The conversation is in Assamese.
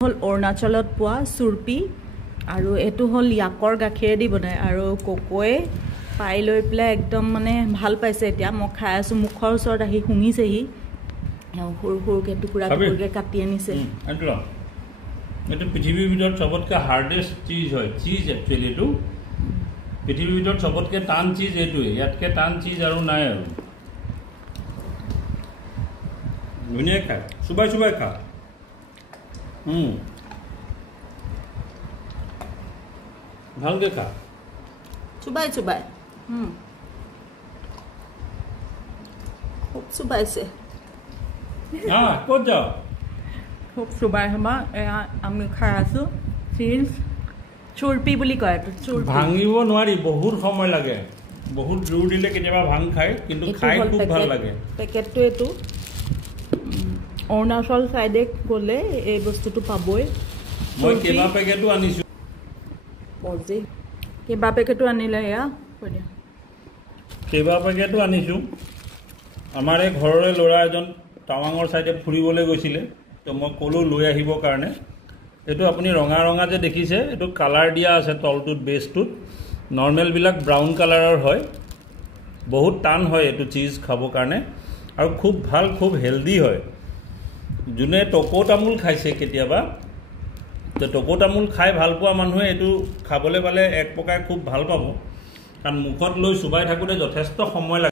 হল অৰুণাচলত পোৱা চুৰপি আৰু এটো হল ইয়াকৰ গাখীৰেদি বনায় আৰু কোকোৱে পাই লৈ পেলাই একদম মানে ভাল পাইছে এতিয়া মই খাই আছো মুখৰ ওচৰত আহি শুঙিছেহি সৰু সৰুকে টুকুৰা টুকুৰকে কাটি আনিছে এটো পৃথিৱীৰ ভিতৰত সবতকৈ হাৰ্ডেষ্ট চিজ হয় চিজ একচুয়ালি এটো পৃথিৱীৰ ভিতৰত সবতকৈ টান চিজ এটোৱে ইয়াতকে টান চিজ আৰু নাই আৰু ধুনীয়া খায় চুবাই চুবাই খা ভালকে খা চুবাই চুবাই খুব চুবাইছে ক'ত যাও খুব চুবাই হবা এয়া আমি খাই আছো চিজ চুৰপি বুলি কয় ভাঙিব নোৱাৰি বহুত সময় লাগে বহুত জোৰ দিলে কেতিয়াবা ভাঙ খায় কিন্তু খাই খুব ভাল লাগে পেকেটটো এটো অৰুণাচল সাইডে গলে এই বস্তুটো পাবই মই কেবা পেকেটো আনিছো পজি কেবা পেকেটো আনিলে ইয়া কইয়া কেবা পেকেটো আনিছো আমাৰ এই ঘৰৰে লৰা এজন টাৱাঙৰ সাইডে ফুৰিবলৈ গৈছিলে তো মই কলো লৈ আহিব কাৰণে এটো আপুনি ৰঙা ৰঙা যে দেখিছে এটো কালাৰ দিয়া আছে তলটোত বেসটোত নৰমাল বিলাক ব্ৰাউন কালাৰৰ হয় বহুত টান হয় এটো চিজ খাব কাৰণে আৰু খুব ভাল খুব হেলদি হয় জুনে টকো তামুল খাইছে কেতিয়াবা তো টকো তামুল খাই ভাল পোৱা মানুহে এটো খাবলৈ পালে এক প্ৰকাৰ খুব ভাল পাব কাৰণ মুখত লৈ চুবাই থাকোতে যথেষ্ট সময় লাগে